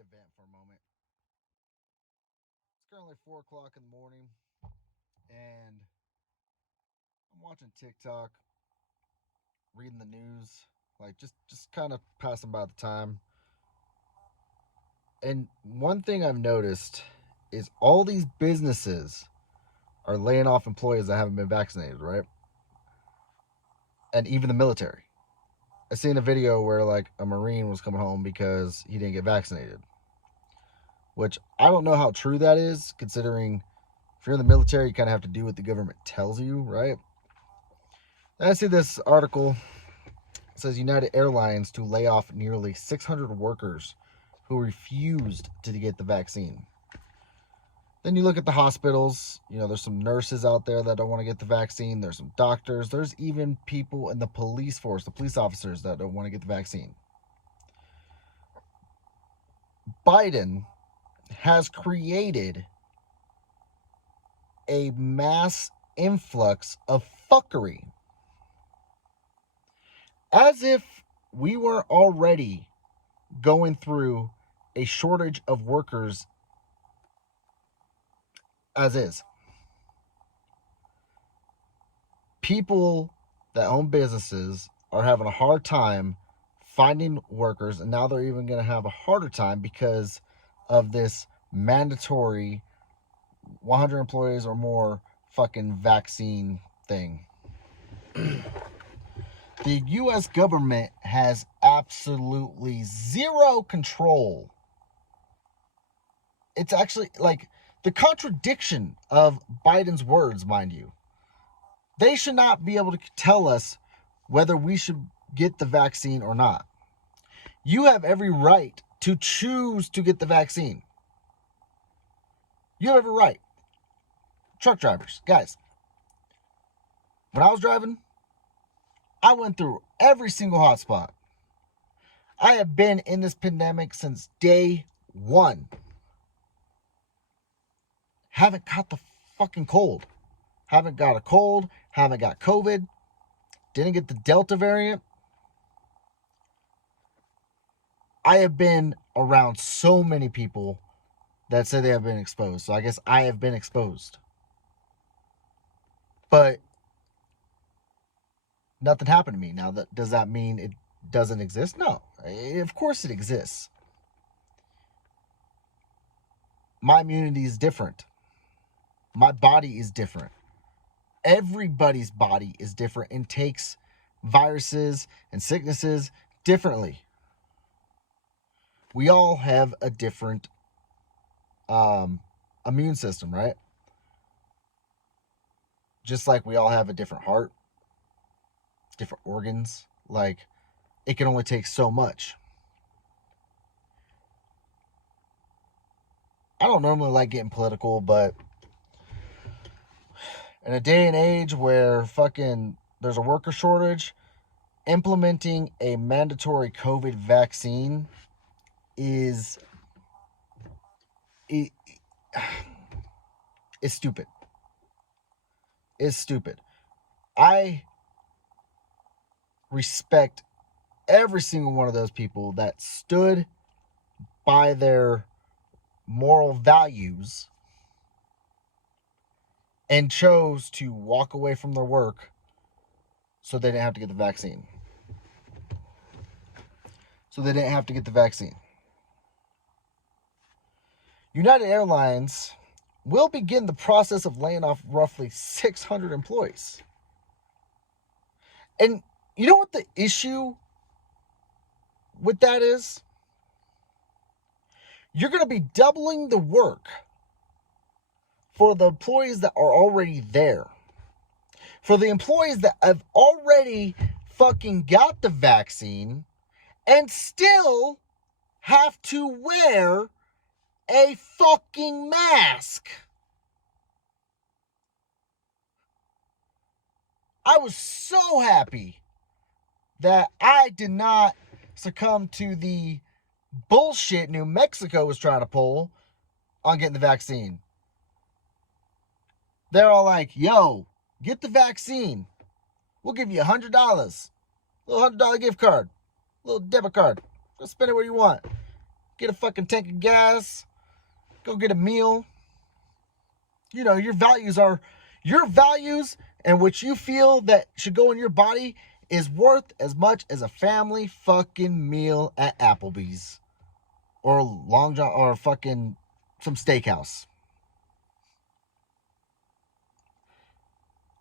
to vent for a moment. It's currently 4 o'clock in the morning, and I'm watching TikTok, reading the news, like just kind of passing by the time. And one thing I've noticed is all these businesses are laying off employees that haven't been vaccinated, right? And even the military. I seen a video where like a Marine was coming home because he didn't get vaccinated, which I don't know how true that is, considering if you're in the military, you kind of have to do what the government tells you, right? And I see this article. It says United Airlines to lay off nearly 600 workers who refused to get the vaccine. Then you look at the hospitals, there's some nurses out there that don't want to get the vaccine. There's some doctors. There's even people in the police force, the police officers that don't want to get the vaccine. Biden has created a mass influx of fuckery. As if we were already going through a shortage of workers as is. People that own businesses are having a hard time finding workers, and now they're even going to have a harder time because of this mandatory 100 employees or more fucking vaccine thing. The U.S. government has absolutely zero control. It's actually like the contradiction of Biden's words, mind you. They should not be able to tell us whether we should get the vaccine or not. You have every right to choose to get the vaccine. You have every right. Truck drivers, guys, when I was driving, I went through every single hotspot. I have been in this pandemic since day one. Haven't caught the fucking cold. Haven't got a cold. Haven't got COVID. Didn't get the Delta variant. I have been around so many people that say they have been exposed. So I guess I have been exposed. But nothing happened to me. Now, does that mean it doesn't exist? No. Of course it exists. My immunity is different. My body is different. Everybody's body is different and takes viruses and sicknesses differently. We all have a different immune system, right? Just like we all have a different heart, different organs. Like, it can only take so much. I don't normally like getting political, but in a day and age where fucking there's a worker shortage, implementing a mandatory COVID vaccine is stupid. It's stupid. I respect every single one of those people that stood by their moral values and chose to walk away from their work so they didn't have to get the vaccine. United Airlines will begin the process of laying off roughly 600 employees. And you know what the issue with that is? You're going to be doubling the work for the employees that are already there. For the employees that have already fucking got the vaccine and still have to wear a fucking mask. I was so happy that I did not succumb to the bullshit New Mexico was trying to pull on getting the vaccine. They're all like, yo, get the vaccine. We'll give you $100. A little $100 gift card. A little debit card. Go spend it where you want. get a fucking tank of gas, go get a meal. You know, your values and what you feel that should go in your body is worth as much as a family fucking meal at Applebee's or Long John or fucking some steakhouse.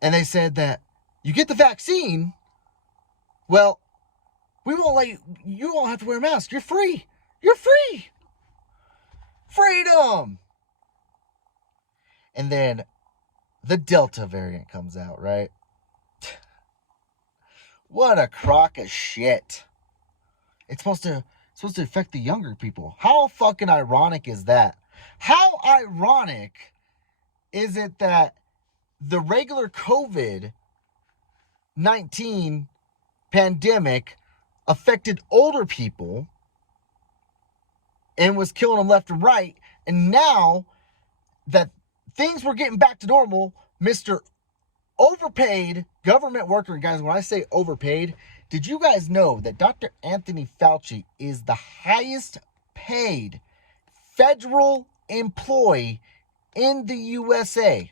And they said that you get the vaccine, well, we won't let you won't have to wear a mask. You're free. You're free. Freedom. And then the Delta variant comes out, right? What a crock of shit. It's supposed to affect the younger people. How fucking ironic is that? How ironic is it that the regular COVID-19 pandemic affected older people and was killing them left and right, and now that things were getting back to normal, Mr. Overpaid government worker, and guys, when I say overpaid, did you guys know that Dr. Anthony Fauci is the highest paid federal employee in the USA?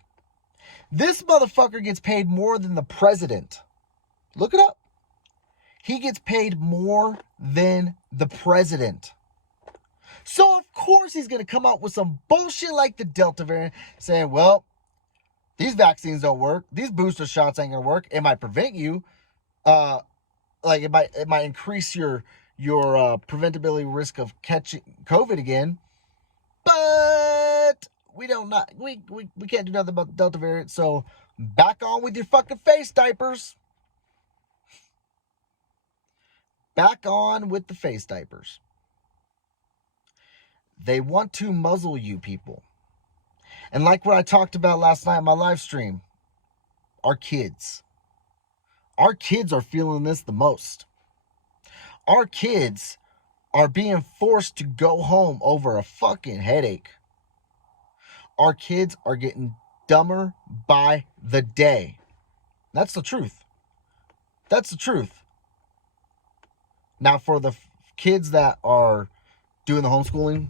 This motherfucker gets paid more than the president. Look it up. He gets paid more than the president. So, of course, he's going to come out with some bullshit like the Delta variant, saying, well, these vaccines don't work. These booster shots ain't going to work. It might prevent you. It might increase your preventability risk of catching COVID again. But we can't do nothing about the Delta variant. So, back on with your fucking face diapers. Back on with the face diapers. They want to muzzle you people. And like what I talked about last night in my live stream, our kids. Our kids are feeling this the most. Our kids are being forced to go home over a fucking headache. Our kids are getting dumber by the day. That's the truth. That's the truth. Now, for the kids that are doing the homeschooling,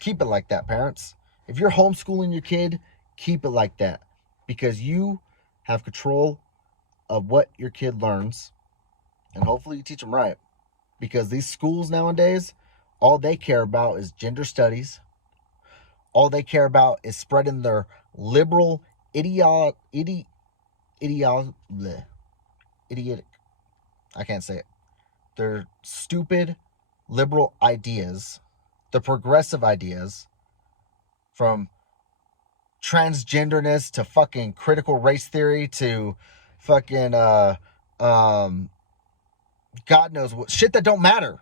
keep it like that, parents. If you're homeschooling your kid, keep it like that. Because you have control of what your kid learns. And hopefully you teach them right. Because these schools nowadays, all they care about is gender studies. All they care about is spreading their liberal idiotic. I can't say it. Their stupid liberal ideas, the progressive ideas, from transgenderness to fucking critical race theory to fucking God knows what shit that don't matter.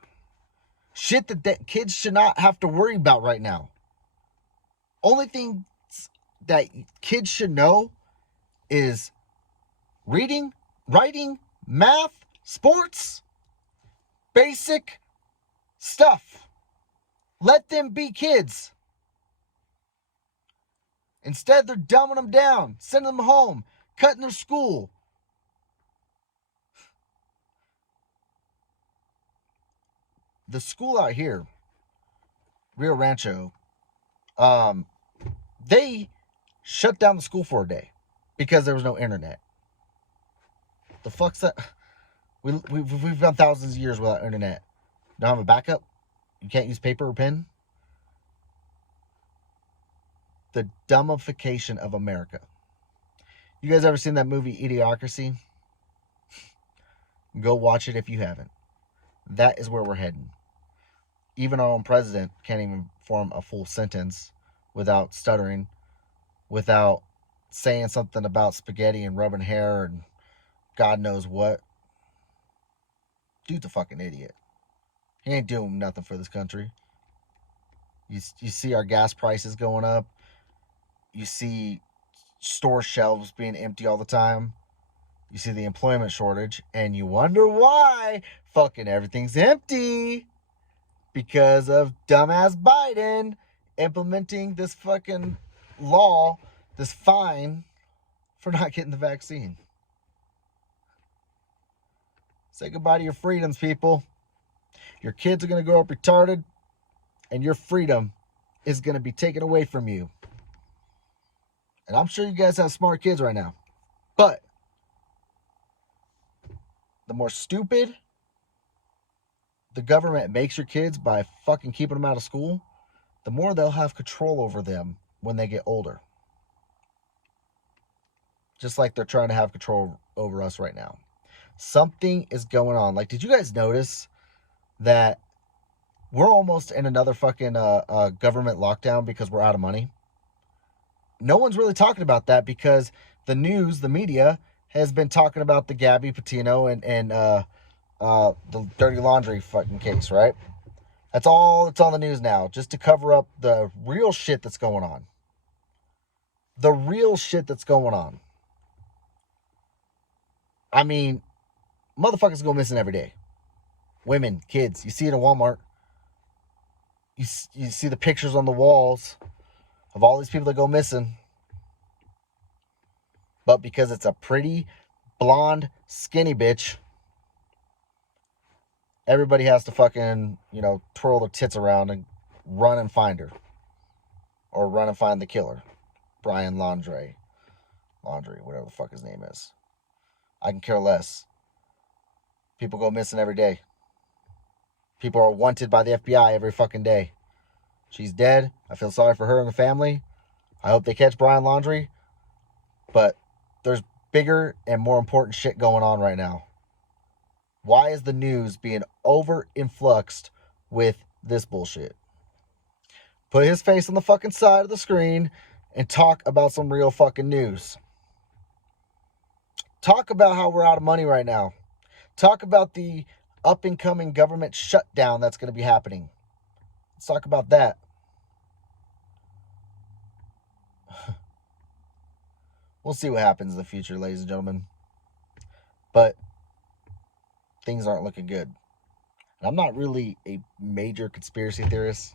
Shit that kids should not have to worry about right now. Only thing that kids should know is reading, writing, math, sports, basic stuff. Let them be kids. Instead, they're dumbing them down, sending them home, cutting their school. The school out here, Rio Rancho, they shut down the school for a day because there was no internet. The fuck's that? We've gone thousands of years without internet. Don't have a backup? You can't use paper or pen? The dumbification of America. You guys ever seen that movie Idiocracy? Go watch it if you haven't. That is where we're heading. Even our own president can't even form a full sentence without stuttering, without saying something about spaghetti and rubbing hair and God knows what. Dude's a fucking idiot. He ain't doing nothing for this country. You see our gas prices going up. You see store shelves being empty all the time. You see the employment shortage. And you wonder why fucking everything's empty. Because of dumbass Biden implementing this fucking law, this fine for not getting the vaccine. Say goodbye to your freedoms, people. Your kids are going to grow up retarded. and your freedom is going to be taken away from you. And I'm sure you guys have smart kids right now. But the more stupid the government makes your kids by fucking keeping them out of school, the more they'll have control over them when they get older. Just like they're trying to have control over us right now. Something is going on. Like, did you guys notice that we're almost in another fucking government lockdown because we're out of money? No one's really talking about that because the news, the media, has been talking about the Gabby Petito and the dirty laundry fucking case, right? That's all that's on the news now, just to cover up the real shit that's going on. The real shit that's going on. I mean, motherfuckers go missing every day. Women, kids, you see it in Walmart. You see the pictures on the walls of all these people that go missing. But because it's a pretty, blonde, skinny bitch, everybody has to fucking, twirl their tits around and run and find her. Or run and find the killer. Brian Laundrie, whatever the fuck his name is. I can care less. People go missing every day. People are wanted by the FBI every fucking day. She's dead. I feel sorry for her and the family. I hope they catch Brian Laundrie. But there's bigger and more important shit going on right now. Why is the news being over-influxed with this bullshit? Put his face on the fucking side of the screen and talk about some real fucking news. Talk about how we're out of money right now. Talk about the up-and-coming government shutdown that's going to be happening. Let's talk about that. We'll see what happens in the future, ladies and gentlemen. But things aren't looking good. And I'm not really a major conspiracy theorist.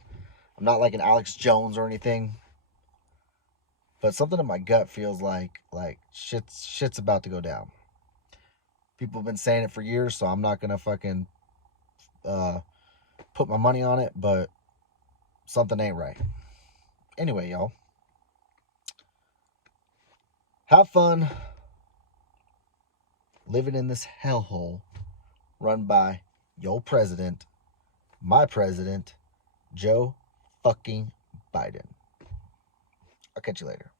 I'm not like an Alex Jones or anything. But something in my gut feels like shit's about to go down. People have been saying it for years, so I'm not going to fucking put my money on it, but something ain't right. Anyway, y'all. Have fun living in this hellhole run by your president, my president, Joe fucking Biden. I'll catch you later.